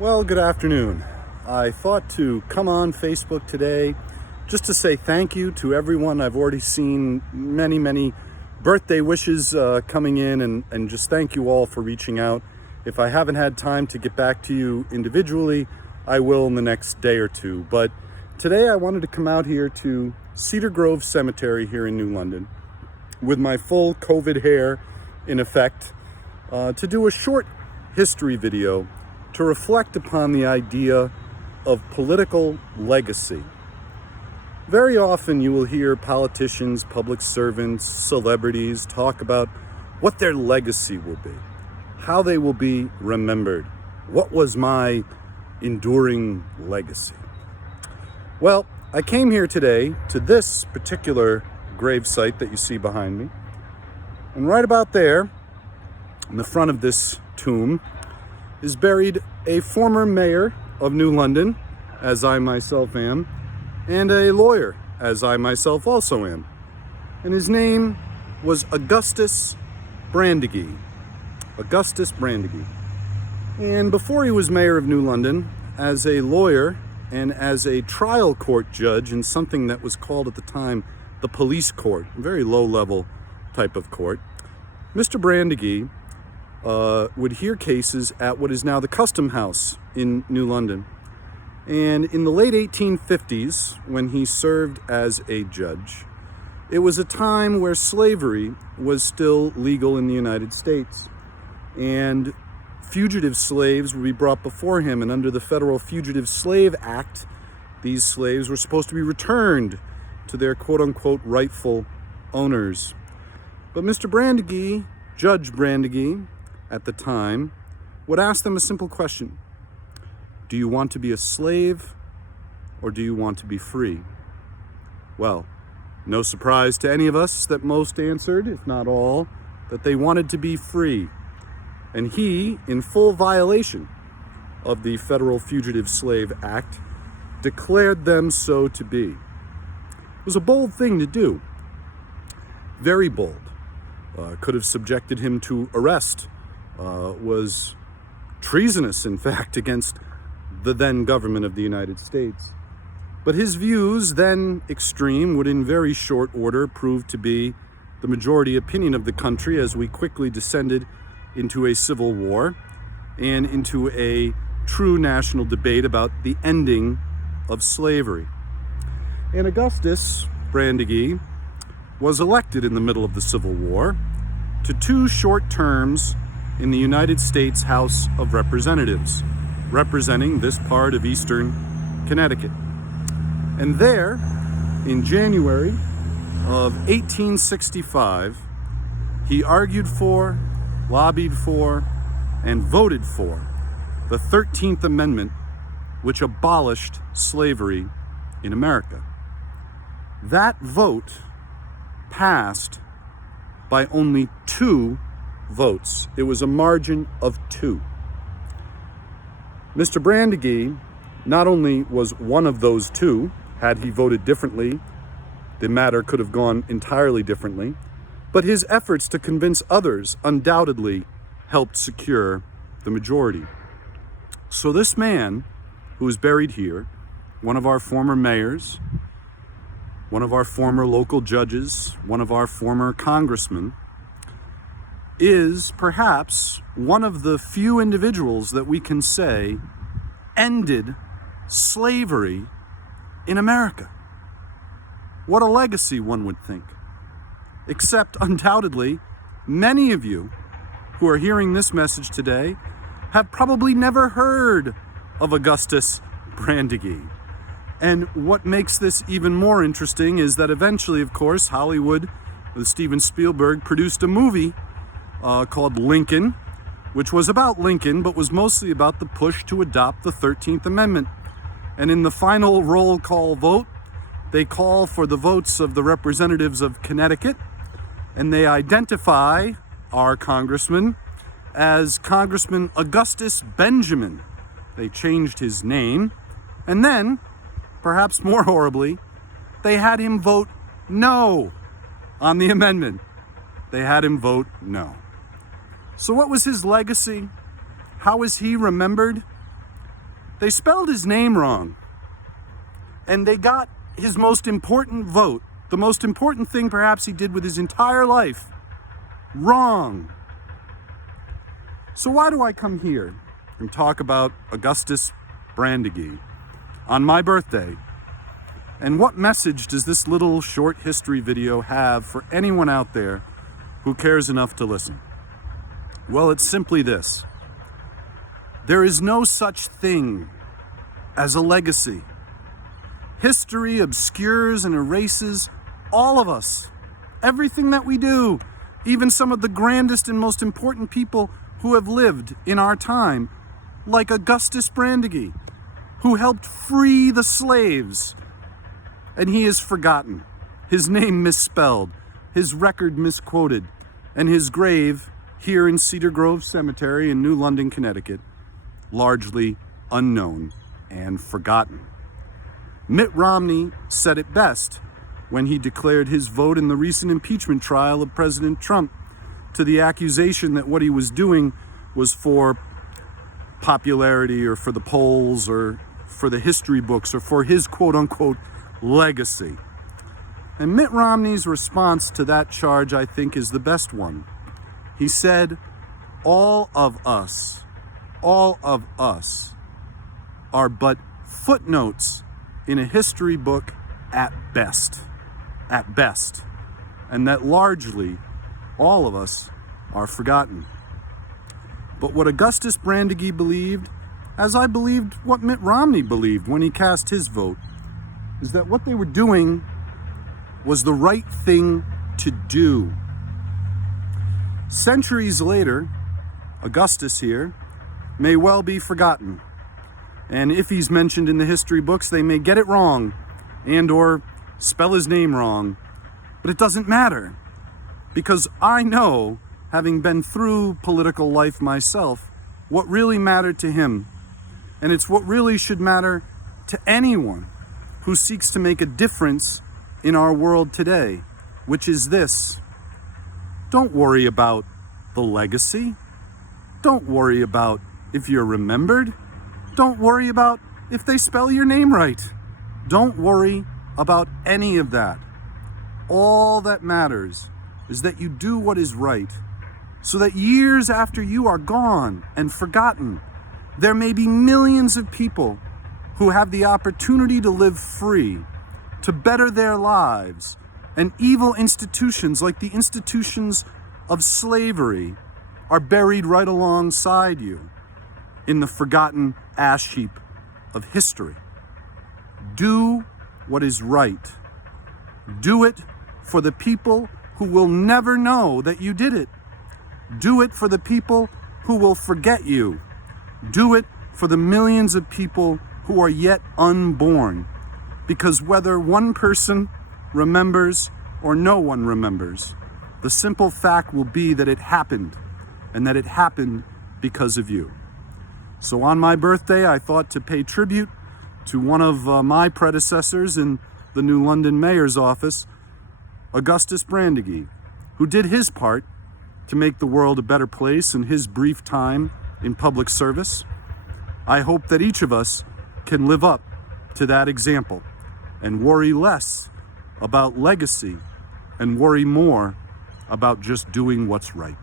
Well, good afternoon. I thought to come on Facebook today just to say thank you to everyone. I've already seen many birthday wishes coming in, and just thank you all for reaching out. If I haven't had time to get back to you individually, I will in the next day or two. But today I wanted to come out here to Cedar Grove Cemetery here in New London with my full COVID hair in effect to do a short history video to reflect upon the idea of political legacy. Very often you will hear politicians, public servants, celebrities talk about what their legacy will be, how they will be remembered. What was my enduring legacy? Well, I came here today to this particular grave site that you see behind me, and right about there, in the front of this tomb, is buried a former mayor of New London, as I myself am, and a lawyer, as I myself also am. And his name was Augustus Bradegee. Augustus Bradegee. And before he was mayor of New London, as a lawyer and as a trial court judge in something that was called at the time the police court, a very low-level type of court, Mr. Brandegee would hear cases at what is now the Custom House in New London. And in the late 1850s, when he served as a judge, it was a time where slavery was still legal in the United States. And fugitive slaves would be brought before him, and under the Federal Fugitive Slave Act, these slaves were supposed to be returned to their quote-unquote rightful owners. But Mr. Brandegee, Judge Brandegee, at the time, would ask them a simple question. Do you want to be a slave, or do you want to be free? Well, no surprise to any of us that most answered, if not all, that they wanted to be free. And he, in full violation of the Federal Fugitive Slave Act, declared them so to be. It was a bold thing to do. Very bold. Could have subjected him to arrest. Was treasonous, in fact, against the then government of the United States. But his views, then extreme, would in very short order prove to be the majority opinion of the country as we quickly descended into a civil war and into a true national debate about the ending of slavery. And Augustus Bradegee was elected in the middle of the Civil War to 2 short terms in the United States House of Representatives, representing this part of eastern Connecticut. And there, in January of 1865, he argued for, lobbied for, and voted for the 13th Amendment, which abolished slavery in America. That vote passed by only 2 votes. It was a margin of 2. Mr. Brandegee not only was one of those 2, had he voted differently, the matter could have gone entirely differently, but his efforts to convince others undoubtedly helped secure the majority. So this man, who is buried here, one of our former mayors, one of our former local judges, one of our former congressmen, is perhaps one of the few individuals that we can say ended slavery in America. What a legacy, one would think. Except, undoubtedly, many of you who are hearing this message today have probably never heard of Augustus Bradegee. And what makes this even more interesting is that eventually, of course, Hollywood, with Steven Spielberg, produced a movie called Lincoln, which was about Lincoln, but was mostly about the push to adopt the 13th Amendment. And in the final roll call vote, they call for the votes of the representatives of Connecticut, and they identify our congressman as Congressman Augustus Benjamin. They changed his name, and then, perhaps more horribly, they had him vote no on the amendment. They had him vote no. So what was his legacy? How is he remembered? They spelled his name wrong. And they got his most important vote, the most important thing perhaps he did with his entire life, wrong. So why do I come here and talk about Augustus Brandegee on my birthday? And what message does this little short history video have for anyone out there who cares enough to listen? Well, it's simply this. There is no such thing as a legacy. History obscures and erases all of us, everything that we do, even some of the grandest and most important people who have lived in our time, like Augustus Bradegee, who helped free the slaves. And he is forgotten, his name misspelled, his record misquoted, and his grave here in Cedar Grove Cemetery in New London, Connecticut, largely unknown and forgotten. Mitt Romney said it best when he declared his vote in the recent impeachment trial of President Trump to the accusation that what he was doing was for popularity or for the polls or for the history books or for his quote-unquote legacy. And Mitt Romney's response to that charge, I think, is the best one. He said, all of us are but footnotes in a history book at best, and that largely all of us are forgotten. But what Augustus Bradegee believed, as I believed what Mitt Romney believed when he cast his vote, is that what they were doing was the right thing to do. Centuries later, Augustus here may well be forgotten. And if he's mentioned in the history books, they may get it wrong and or spell his name wrong. But it doesn't matter, because I know, having been through political life myself, what really mattered to him. And it's what really should matter to anyone who seeks to make a difference in our world today, which is this. Don't worry about the legacy. Don't worry about if you're remembered. Don't worry about if they spell your name right. Don't worry about any of that. All that matters is that you do what is right, so that years after you are gone and forgotten, there may be millions of people who have the opportunity to live free, to better their lives, and evil institutions like the institutions of slavery are buried right alongside you in the forgotten ash heap of history. Do what is right. Do it for the people who will never know that you did it. Do it for the people who will forget you. Do it for the millions of people who are yet unborn. Because whether one person remembers or no one remembers, the simple fact will be that it happened, and that it happened because of you. So on my birthday, I thought to pay tribute to one of my predecessors in the New London mayor's office, Augustus Bradegee, who did his part to make the world a better place in his brief time in public service. I hope that each of us can live up to that example and worry less about legacy and worry more about just doing what's right.